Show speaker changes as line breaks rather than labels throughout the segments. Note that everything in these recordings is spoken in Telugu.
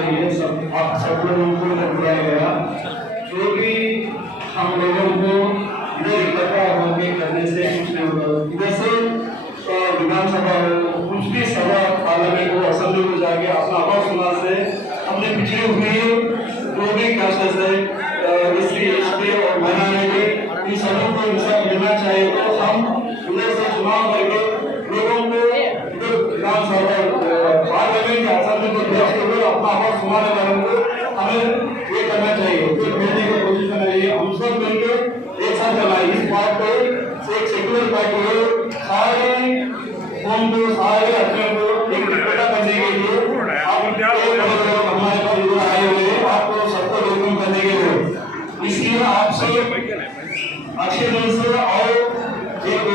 لیے سب آپ سب لوگوں کو بتایا گیا جو بھی ہم لوگوں کو یہ پتا ہو کے کرنے سے کچھ نہیں ہوتا جیسے ودھان سبھا ہو کچھ بھی سبھا پارلیمنٹ ہو اسمبلی کو جا کے اپنا آواز سنا سے اپنے پچھلے ہوئے جو بھی کاشت ہے ایس پی ایس پی اور مہینہ میں ان سبوں کو انسان ملنا چاہیے تو ہم انہیں سے چناؤ کر کے ہمارے آئے ہوئے آپ کو سب کو ویلکم کرنے کے لیے اس لیے آپ سے اچھے دل سے اور ایک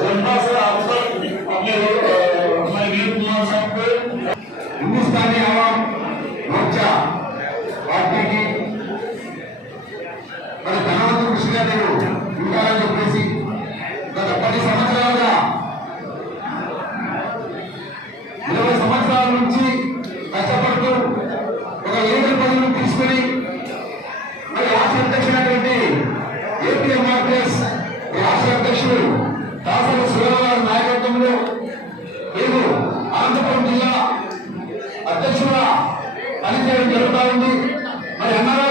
جنتا سے
ہندوستانی عوام مورچہ پارٹی کی గత పది సంవత్సరాలుగా ఇరవై సంవత్సరాల నుంచి కష్టపడుతూ ఒక ఏడు పదవిని తీసుకుని మరి రాష్ట్ర అధ్యక్షుడైనటువంటి ఏపీఎంఆర్పిఎస్ రాష్ట్ర అధ్యక్షుడు దాసరి శివరావు నాయకత్వంలో మీరు అనంతపురం జిల్లా అధ్యక్షుడుగా పనిచేయడం జరుగుతూ ఉంది. మరి అన్నగారు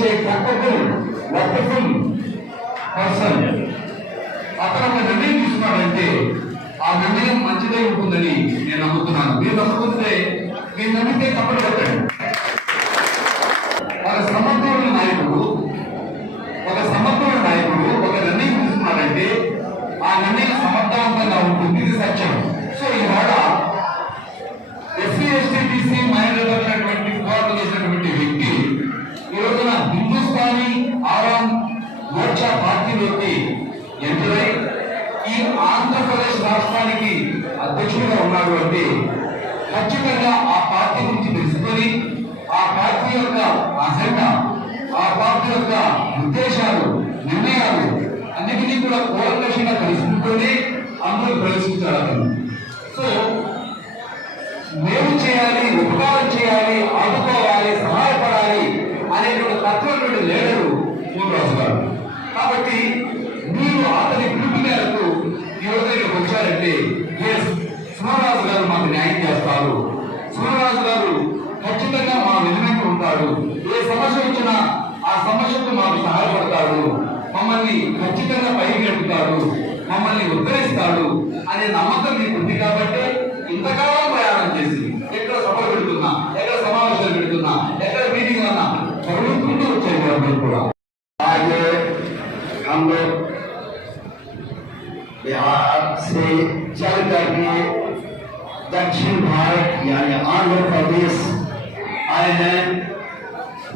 వచ్చే
కప్పకుల్
వర్తకుల్ పర్సన్ అతను ఒక నిర్ణయం తీసుకున్నాడంటే ఆ
నిర్ణయం
మంచిదే ఉంటుందని నేను నమ్ముతున్నాను. మీరు నమ్ముతుంటే మీరు నమ్మితే తప్పని పెట్టండి ఒక సమర్థమైన నాయకుడు ఒక సమర్థమైన నాయకుడు ఒక నిర్ణయం తీసుకున్నాడంటే ఆ నిర్ణయం సమర్థవంతంగా ఉంటుంది. ఇది సత్యం. సో ఇవాళ ఎస్సీ ఎస్టీ బీసీ మైనారిటీ చేసినటువంటి పార్టీలోకి ఎంటర్
ఈ
ఆంధ్రప్రదేశ్ రాష్ట్రానికి అధ్యక్షుడిగా ఉన్నాడు అంటే ఖచ్చితంగా ఆ
పార్టీ
గురించి తెలుసుకొని
ఆ పార్టీ యొక్క
అజెండా
ఆ పార్టీ యొక్క
ఉద్దేశాలు నిర్ణయాలు అన్నిటినీ కూడా కూలంకషంగా తెలుసుకుంటూనే అందరూ ప్రవేశించాలి సో మేలు చేయాలి ఉపకారం చేయాలి సుమరాజు గారు మాకు న్యాయం చేస్తారు సుమరాజు గారు ఖచ్చితంగా మా వెనుక ఉంటాడు ఏ సమస్య వచ్చినా ఆ సమస్యకు మాకు సహాయపడతాడు మమ్మల్ని ఖచ్చితంగా పైకి నడుపుతాడు మమ్మల్ని ఉద్ధరిస్తాడు అనే నమ్మకం మీకు ఉంది కాబట్టి ఇంతకాలం ప్రయాణం చేసి ఎక్కడ సభలు పెడుతున్నా ఎక్కడ సమావేశాలు పెడుతున్నా ఎక్కడ మీటింగ్ అన్నా చదువుకుంటూ వచ్చాయి అందరూ కూడా
आज हम लोग बिहार से चल करके دکشن بھارت یعنی آندھر پردیش آئے ہیں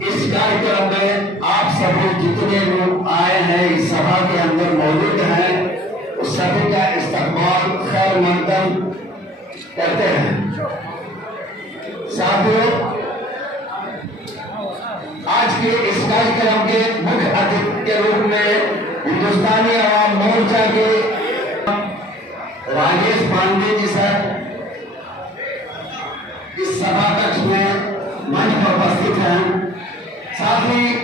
اس کارکرم میں آپ سبھی جتنے لوگ آئے ہیں، اس سبھا کے اندر موجود ہیں، اس سبھی کا استقبال خیر مقدم کرتے ہیں۔ ساتھیوں آج کے اس کارکرم کے مکھ اتھک کے روپ میں ہندوستانی عوام مورچہ کے راجیش پانڈے جی سر اس سباکت میں منچ پر اپستھت ہیں ساتھ ہی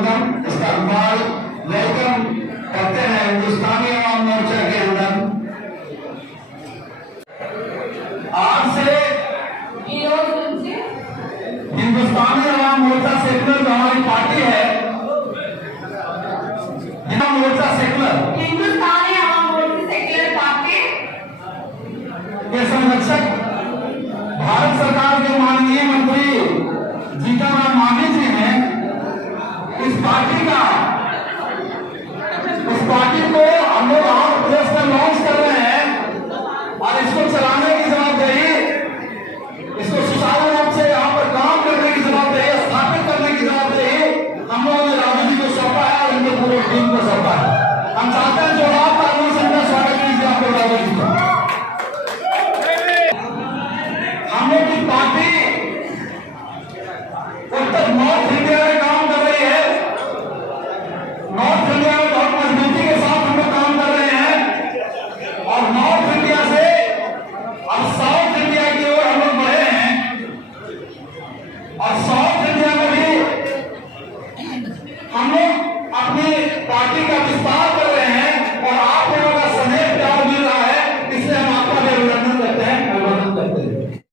مقدم استقبال ویلکم کرتے ہیں ہندوستانی عوام مرچہ کے اندر۔
آج سے ہندوستانی عوام مرچہ سے جو ہماری پارٹی ہے۔ அதிகாரம் I saw